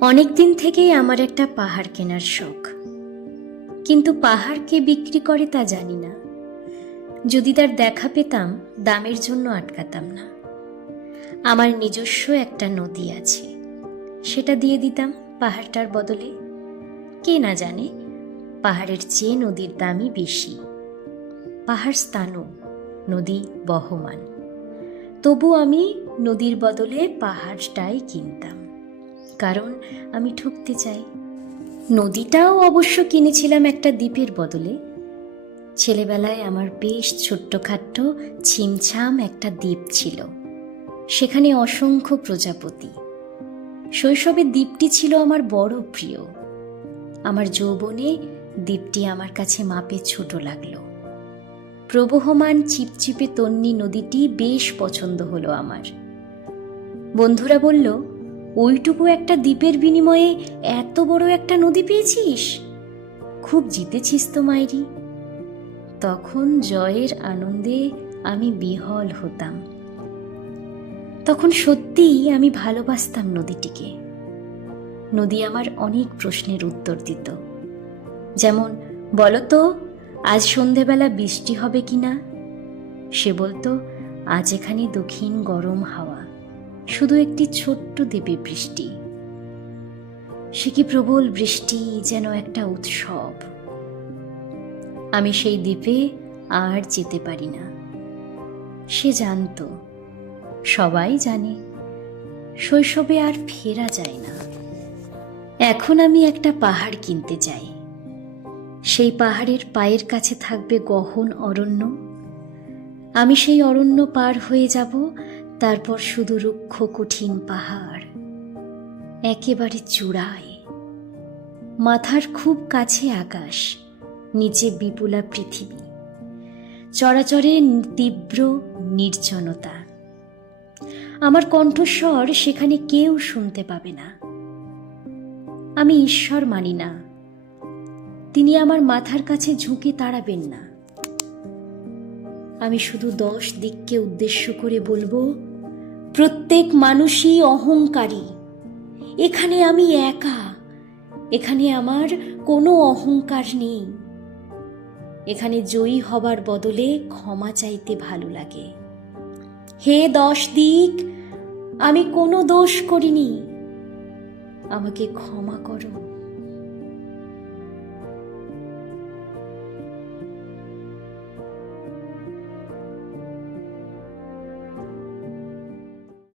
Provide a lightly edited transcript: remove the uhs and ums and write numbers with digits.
অনেক দিন থেকেই আমার একটা পাহাড় কেনার শখ, কিন্তু পাহাড় কে বিক্রি করে তা জানি না। যদি তার দেখা পেতাম, দামের জন্য আটকাতাম না। আমার নিজস্ব একটা নদী আছে, সেটা দিয়ে দিতাম পাহাড়টার বদলে। কে না জানে পাহাড়ের চেয়ে নদীর দামই বেশি। পাহাড় স্থানু, নদী বহমান, তবু আমি নদীর বদলে পাহাড়টাই কিনতাম, কারণ আমি ঠকতে চাই। নদীটাও অবশ্য কিনেছিলাম একটা দ্বীপের বদলে। ছেলেবেলায় আমার বেশ ছোট্টখাট্ট ছিমছাম একটা দ্বীপ ছিল, সেখানে অসংখ্য প্রজাপতি। শৈশবে দ্বীপটি ছিল আমার বড় প্রিয়। আমার যৌবনে দ্বীপটি আমার কাছে মাপে ছোট লাগলো। প্রবহমান চিপচিপে তন্নি নদীটি বেশ পছন্দ হলো আমার। বন্ধুরা বলল, ওইটুকু একটা দ্বীপের বিনিময়ে এত বড় একটা নদী পেয়েছিস, খুব জিতেছিস তো মাইরি। তখন জয়ের আনন্দে আমি বিহল হতাম। তখন সত্যিই আমি ভালোবাসতাম নদীটিকে। নদী আমার অনেক প্রশ্নের উত্তর দিত, যেমন, বলতো আজ সন্ধেবেলা বৃষ্টি হবে কিনা। সে বলতো, আজ এখানে দক্ষিণ গরম হাওয়া, শুধু একটি ছোট্ট দ্বীপে বৃষ্টি। সে কি প্রবল বৃষ্টি, যেন একটা উৎসব। আমি সেই দ্বীপে আর যেতে পারি না। সে জানত, সবাই জানে, শৈশবে আর ফেরা যায় না। এখন আমি একটা পাহাড় কিনতে চাই। সেই পাহাড়ের পায়ের কাছে থাকবে গহন অরণ্য। আমি সেই অরণ্য পার হয়ে যাব, তারপর শুধু রুক্ষ কঠিন পাহাড়, একেবারে চূড়ায়। মাথার খুব কাছে আকাশ, নিচে বিপুলা পৃথিবী, চরাচরে তীব্র নির্জনতা। আমার কণ্ঠস্বর সেখানে কেউ শুনতে পাবে না। আমি ঈশ্বর মানি না, তিনি আমার মাথার কাছে ঝুঁকে দাঁড়াবেন না। আমি শুধু 10 দিককে উদ্দেশ্য করে বলবো, প্রত্যেক মানুষই অহংকারী। এখানে আমি একা, এখানে আমার কোনো অহংকার নেই। এখানে জয়ী হবার বদলে ক্ষমা চাইতে ভালো লাগে। হে 10 দিক, আমি কোনো দোষ করিনি, আমাকে ক্ষমা করো।